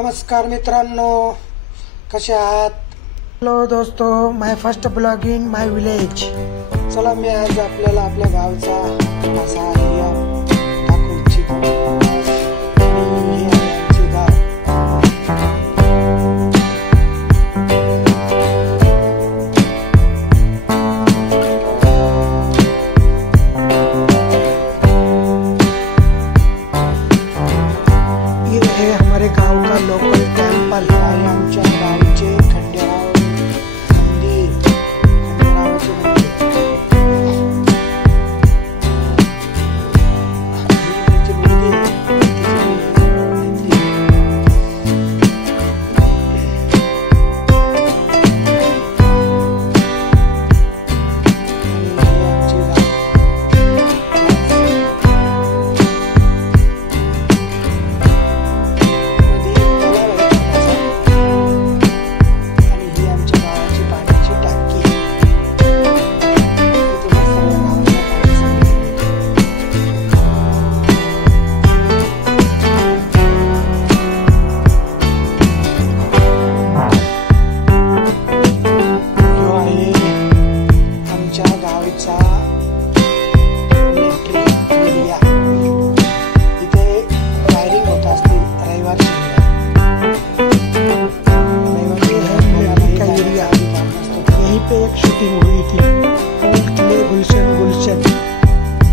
नमस्कार मित्रांनो, कसे आहात? हॅलो दोस्तों, my first blog in my village. चला, मी आज आपल्याला आपल्या गावचा थोडासा एरिया दाखवू इच्छितो. हे आहे आमचे गाव. ये हमारे गांव का लोकल टेम्पल है. आमच्या गावचे खंडेराव मंदिर. खंडेरावाचे एक शूटिंग हुई थी. गुलशन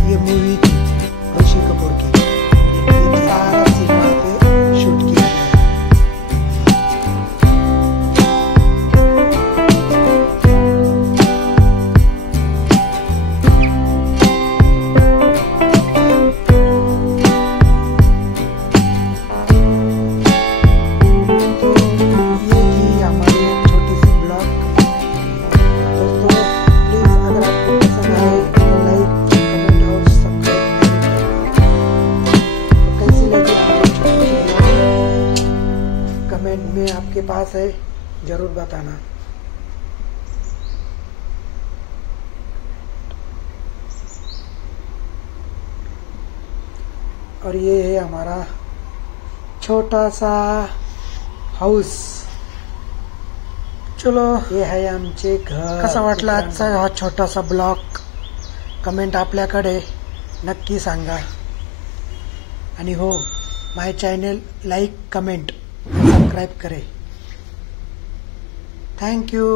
ये मूवी थी ऋषि कपूर की. ये सारा सीन वहाँ पे शूट किया गया. कमेंट में आपके पास है, जरूर बताना. और ये है हमारा छोटा सा हाऊस. चलो, हे आहे आमचे घर. कसा वाटला आजचा हा छोटासा ब्लॉग? कमेंट आपल्याकडे नक्की सांगा. आणि हो, my channel like, comment, subscribe करें. Thank you.